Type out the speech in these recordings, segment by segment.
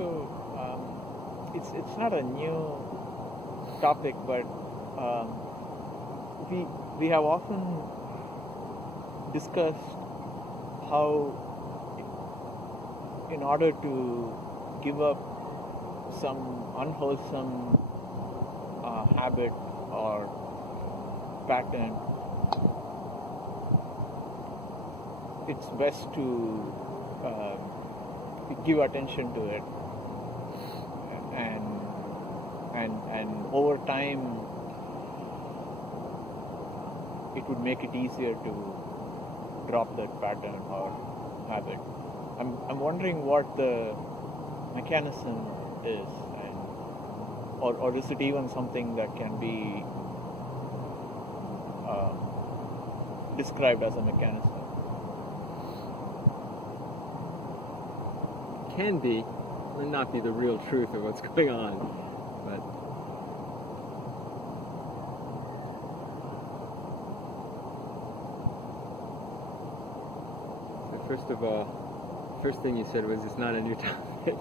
So it's not a new topic, but we have often discussed how in order to give up some unwholesome habit or pattern, it's best to give attention to it, and over time it would make it easier to drop that pattern or habit. I'm wondering what the mechanism is, or is it even something that can be described as a mechanism? Can be, will not be the real truth of what's going on, but so first of all, first thing you said was it's not a new topic.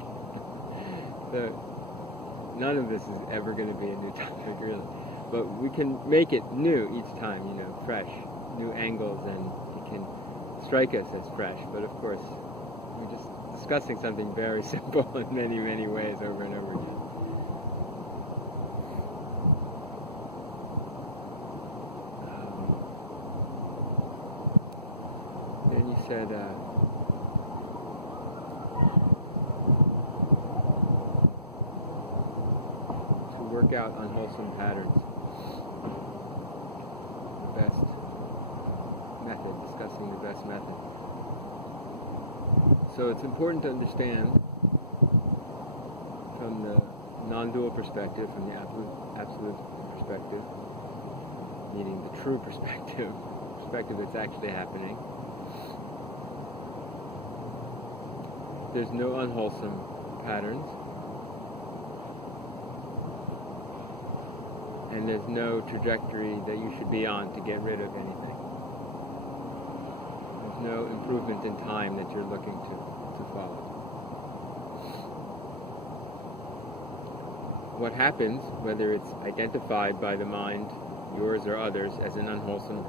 None of this is ever going to be a new topic, really, but we can make it new each time, fresh, new angles, and it can strike us as fresh, but of course we're just discussing something very simple in many, many ways over and over again. Then you said to work out unwholesome patterns. The best method, discussing the best method. So it's important to understand from the non-dual perspective, from the absolute perspective, meaning the true perspective that's actually happening. There's no unwholesome patterns, and there's no trajectory that you should be on to get rid of anything. No improvement in time that you're looking to follow. What happens, whether it's identified by the mind, yours or others, as an unwholesome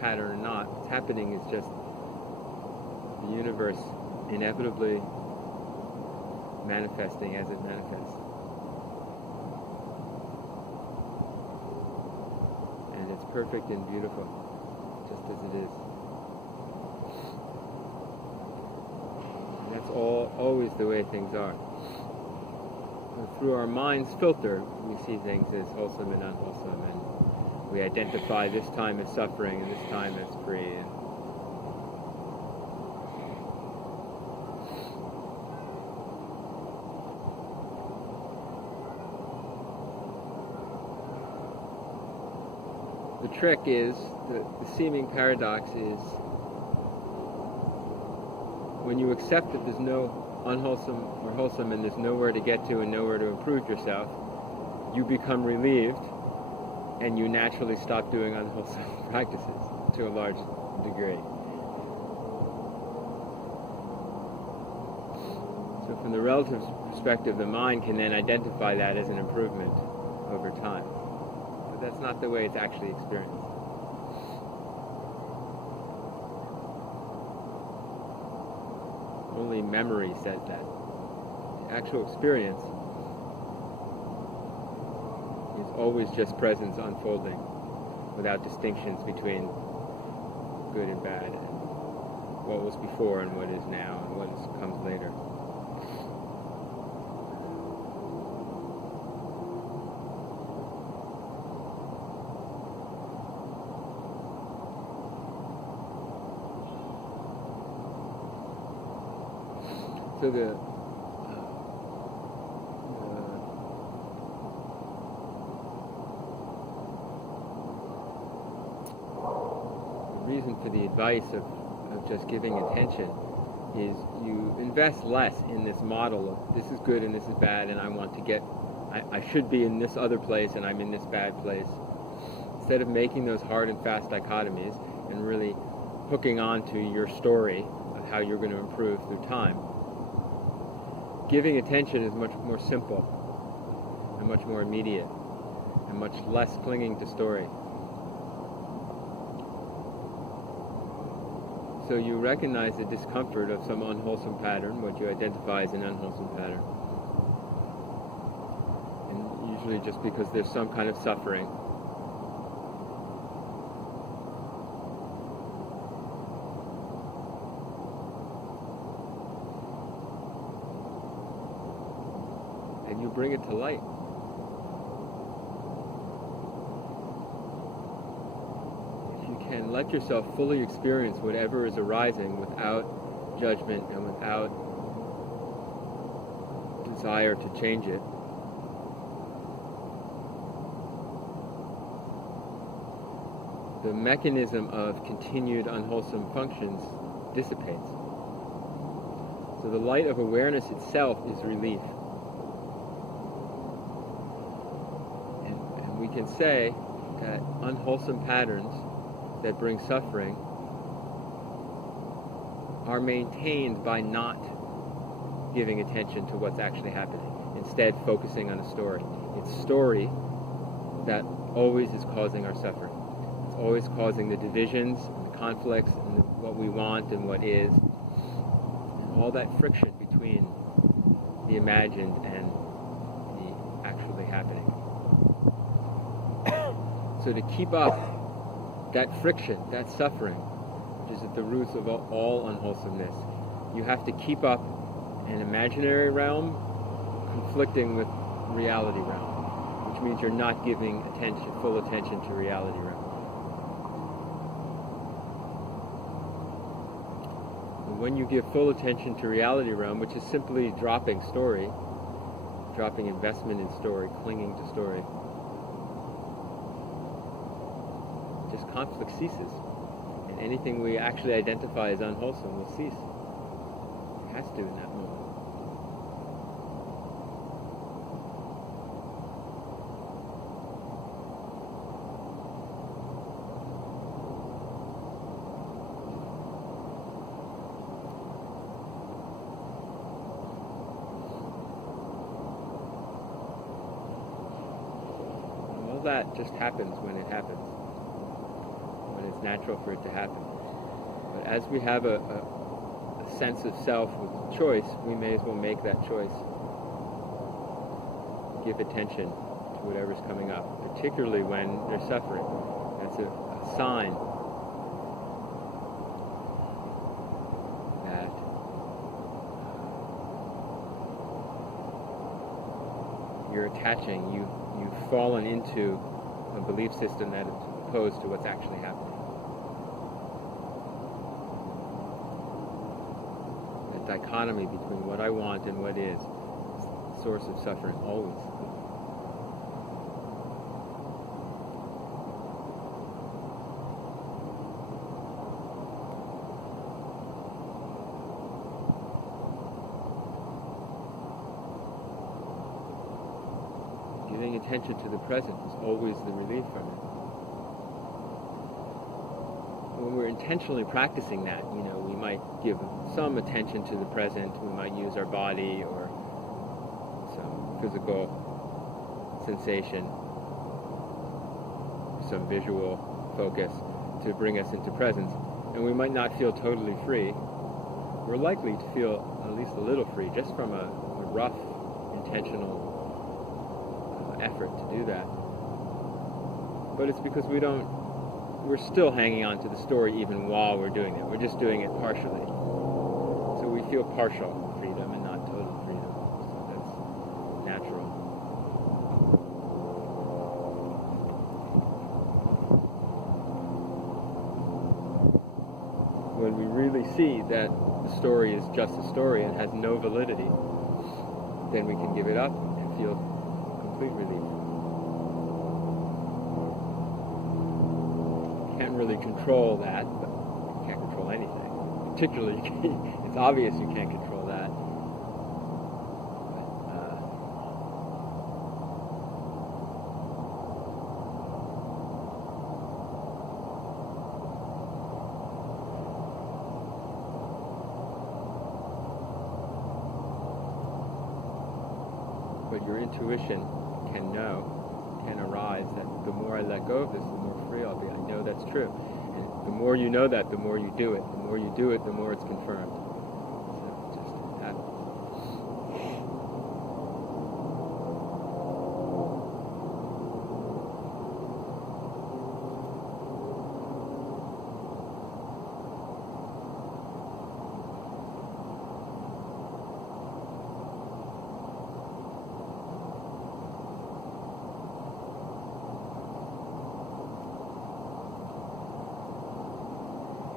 pattern or not, what's happening is just the universe inevitably manifesting as it manifests. And it's perfect and beautiful, just as it is. That's always the way things are. So through our mind's filter, we see things as wholesome and unwholesome, and we identify this time as suffering and this time as free. The trick is, the seeming paradox is, when you accept that there's no unwholesome or wholesome and there's nowhere to get to and nowhere to improve yourself, you become relieved and you naturally stop doing unwholesome practices to a large degree. So from the relative perspective, the mind can then identify that as an improvement over time. But that's not the way it's actually experienced. Only memory says that. The actual experience is always just presence unfolding, without distinctions between good and bad, and what was before and what is now, and what comes later. So the reason for the advice of just giving attention is you invest less in this model of this is good and this is bad, and I want to get, I should be in this other place and I'm in this bad place. Instead of making those hard and fast dichotomies and really hooking on to your story of how you're going to improve through time, giving attention is much more simple and much more immediate and much less clinging to story. So you recognize the discomfort of some unwholesome pattern, what you identify as an unwholesome pattern. And usually just because there's some kind of suffering. And you bring it to light. And let yourself fully experience whatever is arising without judgment and without desire to change it. The mechanism of continued unwholesome functions dissipates. So the light of awareness itself is relief. And we can say that unwholesome patterns that bring suffering are maintained by not giving attention to what's actually happening, instead focusing on a story. It's story that always is causing our suffering. It's always causing the divisions, and the conflicts, and what we want and what is, and all that friction between the imagined and the actually happening. So to keep up that friction, that suffering, which is at the roots of all unwholesomeness, you have to keep up an imaginary realm conflicting with reality realm, which means you're not giving full attention to reality realm. And when you give full attention to reality realm, which is simply dropping story, dropping investment in story, clinging to story, just conflict ceases, and anything we actually identify as unwholesome will cease. It has to in that moment. And all that just happens when it happens. It's natural for it to happen. But as we have a sense of self with choice, we may as well make that choice. Give attention to whatever's coming up, particularly when there's suffering. That's a sign that you're attaching, you've fallen into a belief system that is opposed to what's actually happening. That dichotomy between what I want and what is the source of suffering always. Giving attention to the present is always the relief from it. When we're intentionally practicing that, we might give some attention to the present. We might use our body or some physical sensation, some visual focus to bring us into presence. And we might not feel totally free. We're likely to feel at least a little free just from a rough, intentional effort to do that. But it's because we're still hanging on to the story even while we're doing it. We're just doing it partially. So we feel partial freedom and not total freedom. So that's natural. When we really see that the story is just a story and has no validity, then we can give it up and feel complete relief. Can't really control that, but you can't control anything. Particularly, it's obvious you can't control that. but your intuition can arise that the more I let go of this, the more free I'll be. I know that's true. And the more you know that, the more you do it. The more you do it, the more it's confirmed. So just have it.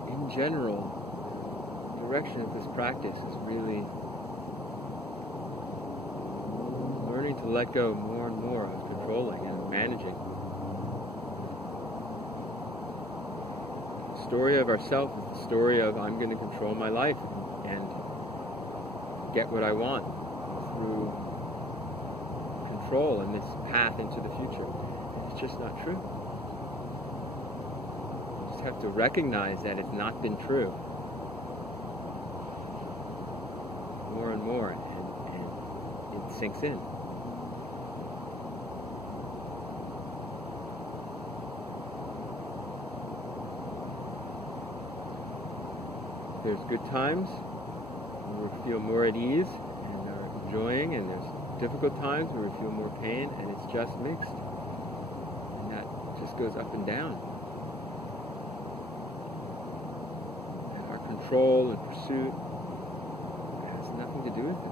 In general, the direction of this practice is really learning to let go more and more of controlling and managing. The story of ourself is the story of I'm going to control my life and get what I want through control and this path into the future. It's just not true. Have to recognize that it's not been true more and more, and it sinks in. There's good times where we feel more at ease and are enjoying, and there's difficult times where we feel more pain, and it's just mixed, and that just goes up and down. Control and pursuit has nothing to do with it.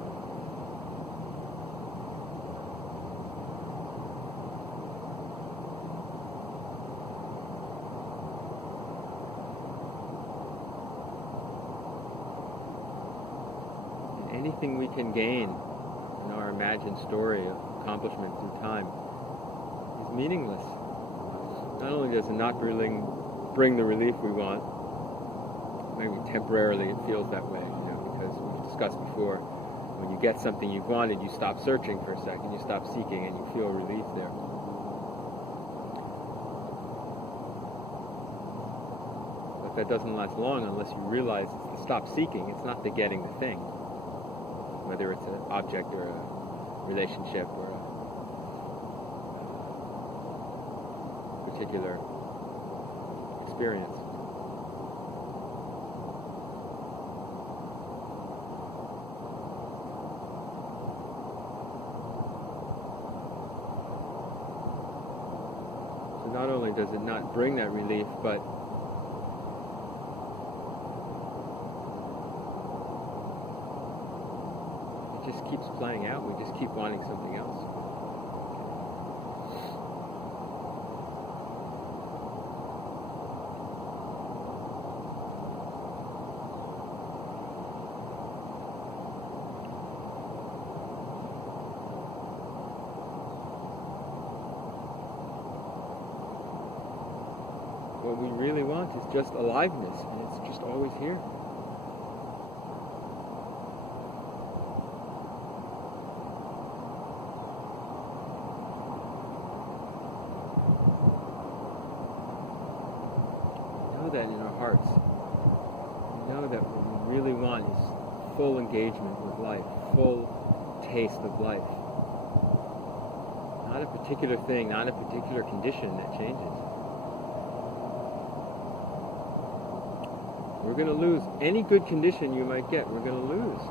And anything we can gain in our imagined story of accomplishment through time is meaningless. Not only does it not bring the relief we want, maybe temporarily it feels that way, because we've discussed before, when you get something you've wanted, you stop searching for a second, you stop seeking, and you feel relief there. But that doesn't last long unless you realize it's the stop seeking, it's not the getting the thing, whether it's an object or a relationship or a particular experience. Not only does it not bring that relief, but it just keeps playing out. We just keep wanting something else. What we really want is just aliveness, and it's just always here. We know that in our hearts. We know that what we really want is full engagement with life, full taste of life. Not a particular thing, not a particular condition that changes. We're going to lose any good condition you might get. We're going to lose.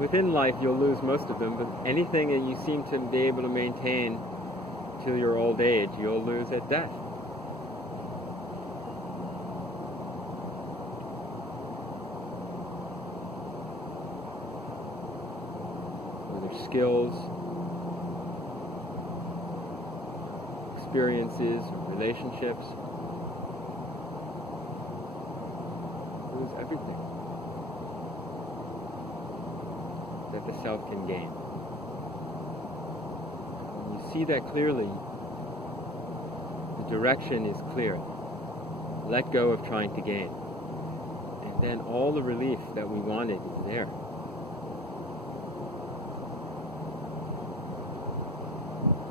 Within life, you'll lose most of them, but anything that you seem to be able to maintain till your old age, you'll lose at death. Whether skills, experiences, relationships, lose everything that the self can gain. When you see that clearly, the direction is clear. Let go of trying to gain. And then all the relief that we wanted is there.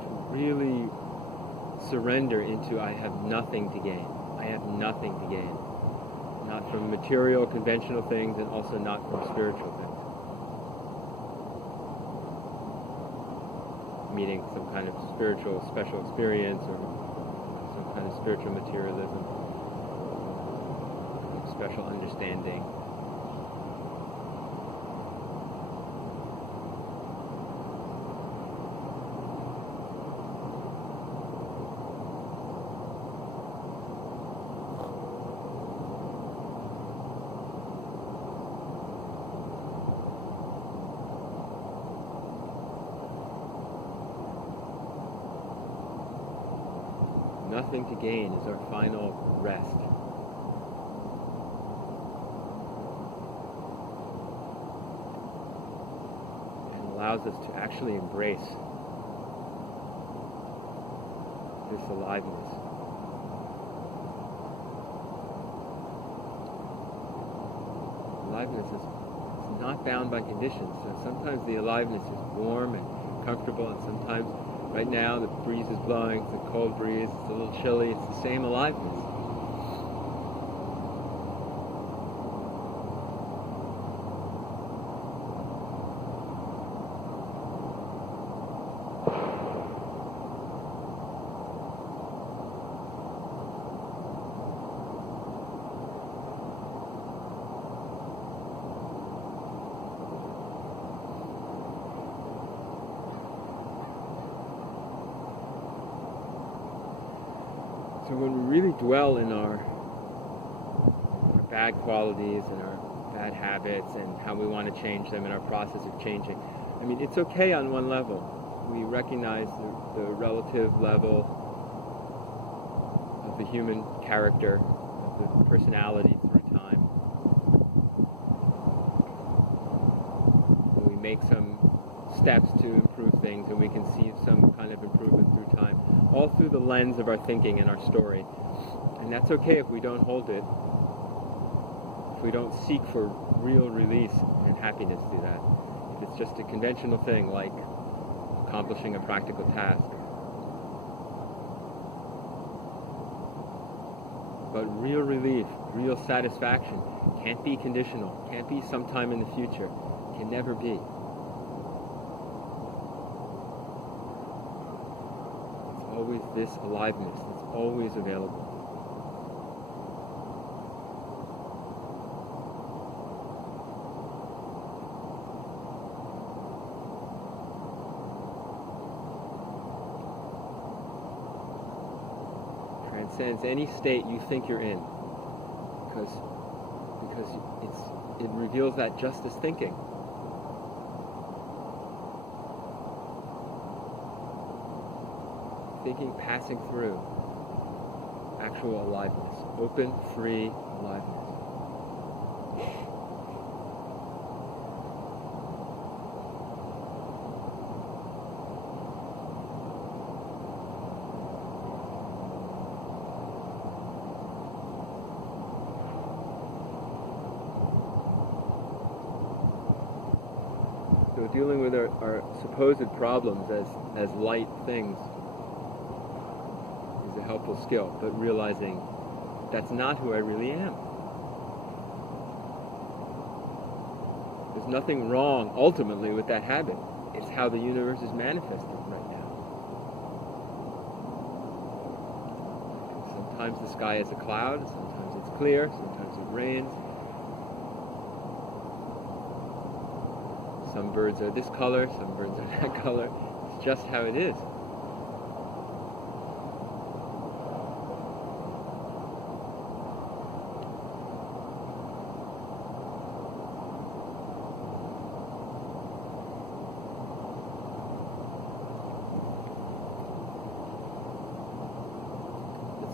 To really surrender into I have nothing to gain. I have nothing to gain. Not from material, conventional things, and also not from spiritual things. meaning some kind of spiritual special experience or some kind of spiritual materialism, special understanding. Nothing to gain is our final rest. And allows us to actually embrace this aliveness. Aliveness is not bound by conditions. So sometimes the aliveness is warm and comfortable, and sometimes right now the breeze is blowing, it's a cold breeze, it's a little chilly, it's the same aliveness. So when we really dwell in our bad qualities and our bad habits and how we want to change them and our process of changing, I mean, it's okay on one level. We recognize the relative level of the human character, of the personality through time. We make some steps to improve things, and we can see some kind of improvement through time, all through the lens of our thinking and our story. And that's okay if we don't hold it, if we don't seek for real release and happiness through that. If it's just a conventional thing like accomplishing a practical task. But real relief, real satisfaction can't be conditional, can't be sometime in the future, can never be. Always this aliveness that's always available. Transcends any state you think you're in, because it reveals that just as thinking. Thinking passing through actual aliveness, open, free aliveness. So dealing with our supposed problems as light things is a helpful skill, but realizing that's not who I really am. There's nothing wrong ultimately with that habit. It's how the universe is manifested right now. Sometimes the sky is a cloud, sometimes it's clear, sometimes it rains. Some birds are this color, some birds are that color. It's just how it is.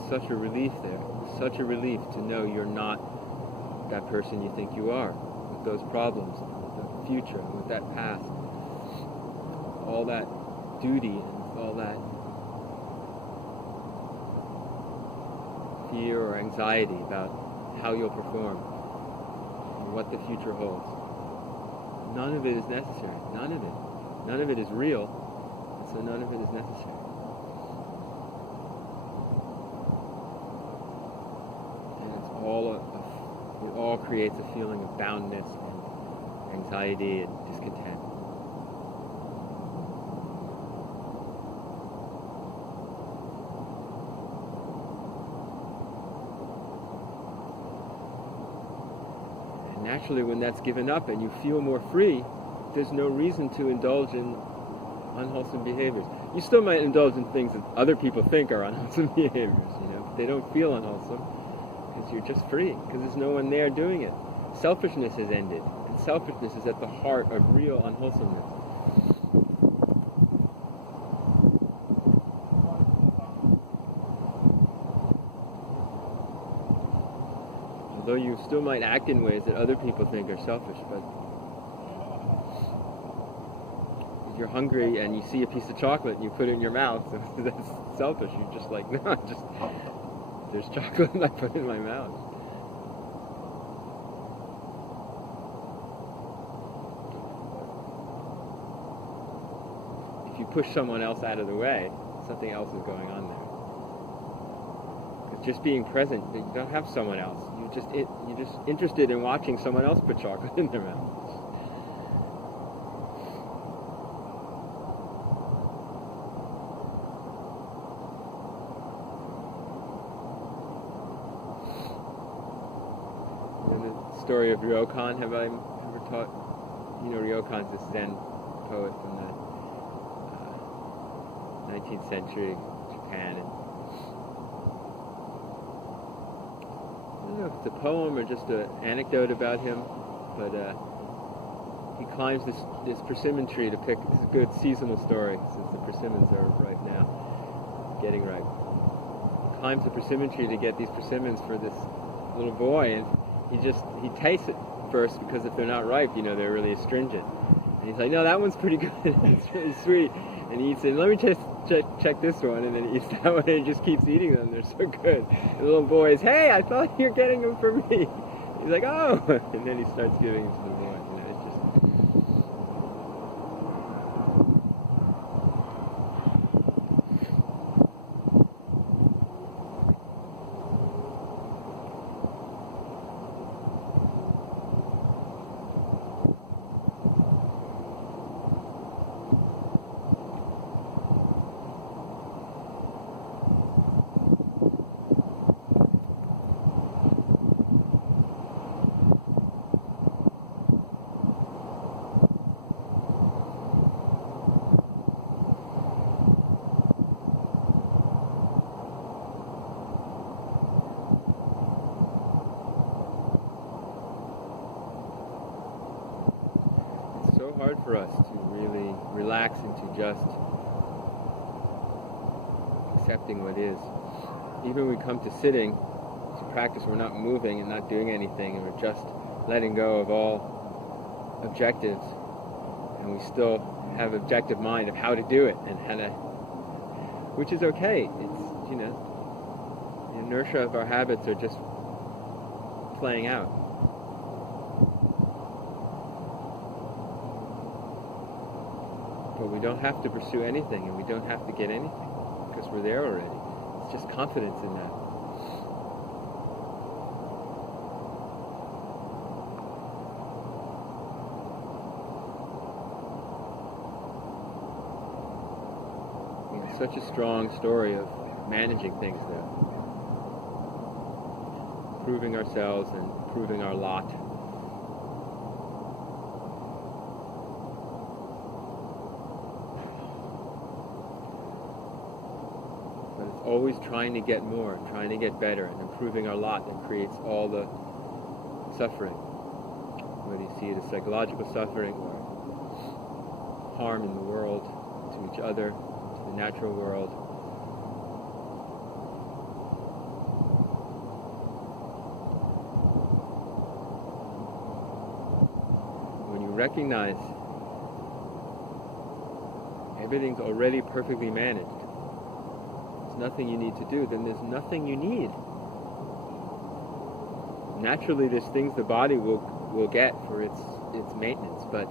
Such a relief there. It's such a relief to know you're not that person you think you are, with those problems, with the future, with that past, all that duty and all that fear or anxiety about how you'll perform and what the future holds. None of it is necessary. None of it. None of it is real, and so none of it is necessary. It all creates a feeling of boundness and anxiety and discontent. naturally, when that's given up and you feel more free, there's no reason to indulge in unwholesome behaviors. You still might indulge in things that other people think are unwholesome behaviors, but they don't feel unwholesome because you're just free, because there's no one there doing it. Selfishness has ended, and selfishness is at the heart of real unwholesomeness. Although you still might act in ways that other people think are selfish, but if you're hungry and you see a piece of chocolate and you put it in your mouth, so that's selfish. You're just like, no, there's chocolate and I put it in my mouth. If you push someone else out of the way, something else is going on there. Because just being present, you don't have someone else. You're just interested in watching someone else put chocolate in their mouth. The story of Ryokan, have I ever taught? Ryokan's this Zen poet from the 19th century Japan. And I don't know if it's a poem or just an anecdote about him, but he climbs this persimmon tree to pick. This is a good seasonal story since the persimmons are ripe now, getting ripe. He climbs the persimmon tree to get these persimmons for this little boy, and he tastes it first, because if they're not ripe, they're really astringent. And he's like, no, that one's pretty good. It's really sweet. And he eats it. Let me just check this one, and then he eats that one, and he just keeps eating them. They're so good. And the little boy is, hey, I thought you were getting them for me. He's like, oh, and then he starts giving them to the boy. It's just. Hard for us to really relax into just accepting what is. Even when we come to sitting to practice, we're not moving and not doing anything, and we're just letting go of all objectives, and we still have objective mind of how to do it and how to, which is okay. It's the inertia of our habits are just playing out. But we don't have to pursue anything, and we don't have to get anything, because we're there already. It's just confidence in that. It's such a strong story of managing things there. Proving ourselves and proving our lot. Always trying to get more, trying to get better, and improving our lot that creates all the suffering. Whether you see it as psychological suffering or harm in the world, to each other, to the natural world. When you recognize everything's already perfectly managed, nothing you need to do, then there's nothing you need. Naturally, there's things the body will get for its maintenance, but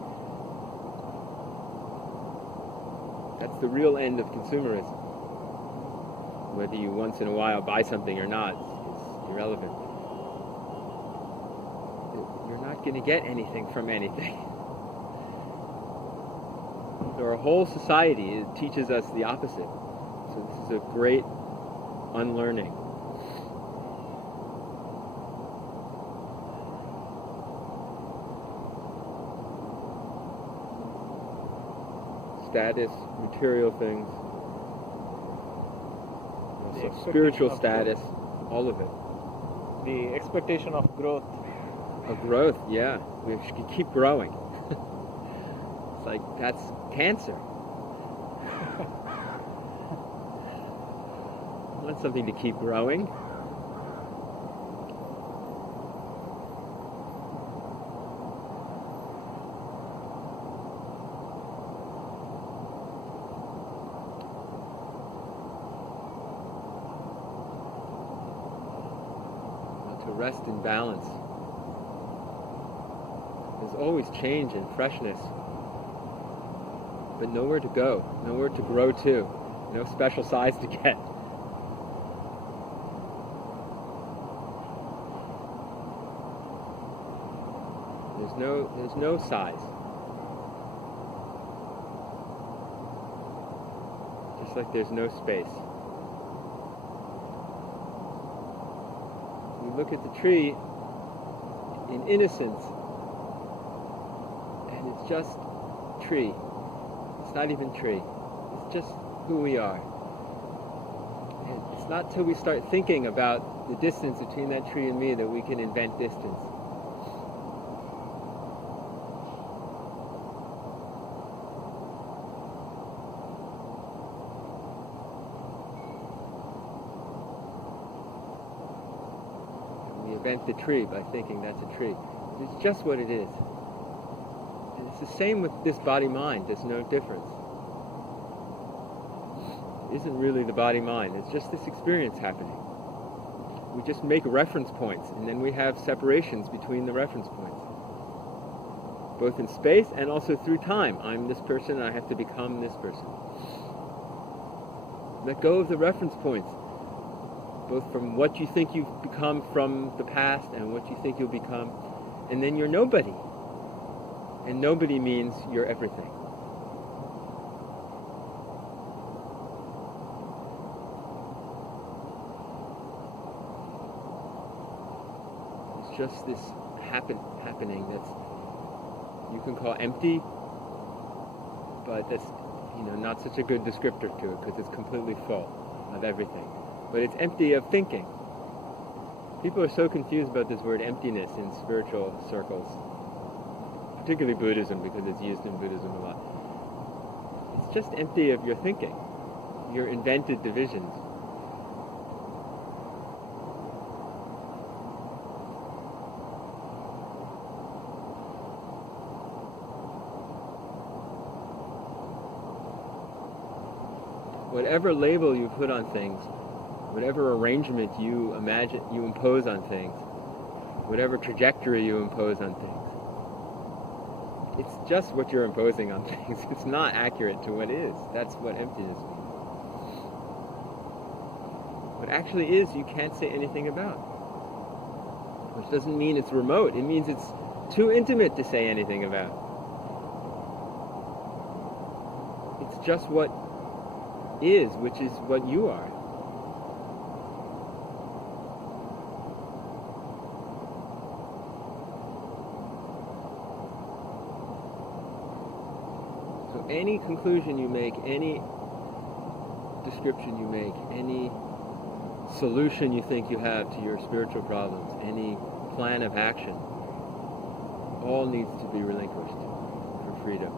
that's the real end of consumerism. Whether you once in a while buy something or not, it's irrelevant. You're not going to get anything from anything. So our whole society teaches us the opposite. So this is a great unlearning. status, material things, The also spiritual expectation of status, all of it. The expectation of growth. Of growth, yeah. We should keep growing. It's like, that's cancer. I want something to keep growing. To rest in balance. There's always change and freshness, but nowhere to go, nowhere to grow to, no special size to get. There's no size. Just like there's no space. We look at the tree in innocence, and it's just tree. It's not even tree. It's just who we are. And it's not till we start thinking about the distance between that tree and me that we can invent distance. Invent the tree by thinking that's a tree. It's just what it is. And it's the same with this body-mind. There's no difference. It isn't really the body-mind. It's just this experience happening. We just make reference points, and then we have separations between the reference points, both in space and also through time. I'm this person, and I have to become this person. Let go of the reference points, both from what you think you've become from the past and what you think you'll become, and then you're nobody. And nobody means you're everything. It's just this happening that's, you can call empty, but that's not such a good descriptor to it because it's completely full of everything. But it's empty of thinking. People are so confused about this word emptiness in spiritual circles, particularly Buddhism, because it's used in Buddhism a lot. It's just empty of your thinking, your invented divisions. Whatever label you put on things, whatever arrangement you imagine, you impose on things, whatever trajectory you impose on things, it's just what you're imposing on things. It's not accurate to what is. That's what emptiness means. What actually is, you can't say anything about. Which doesn't mean it's remote. It means it's too intimate to say anything about. It's just what is, which is what you are. So any conclusion you make, any description you make, any solution you think you have to your spiritual problems, any plan of action, all needs to be relinquished for freedom.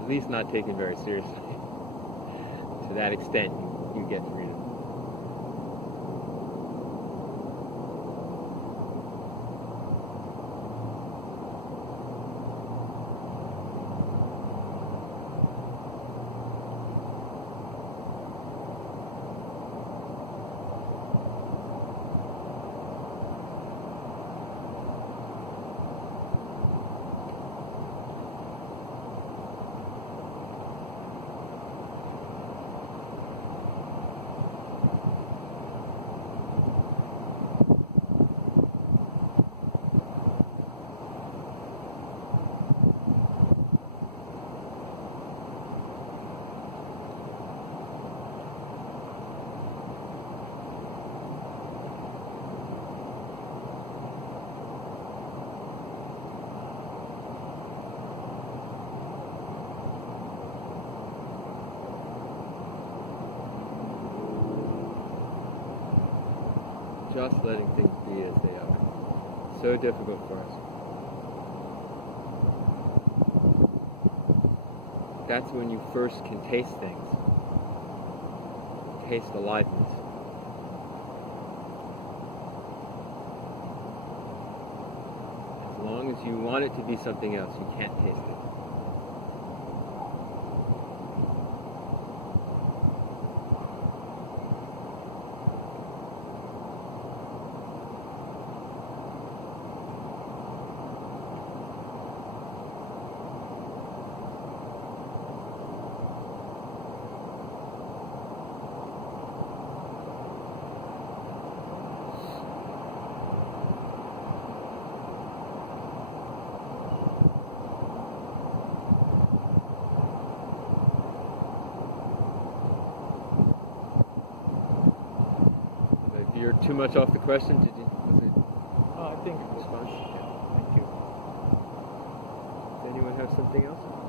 At least not taken very seriously. To that extent, you get freedom. just letting things be as they are. So difficult for us. That's when you first can taste things. Taste aliveness. As long as you want it to be something else, you can't taste it. You're too much off the question. Was it I think response? yeah, thank you. Does anyone have something else?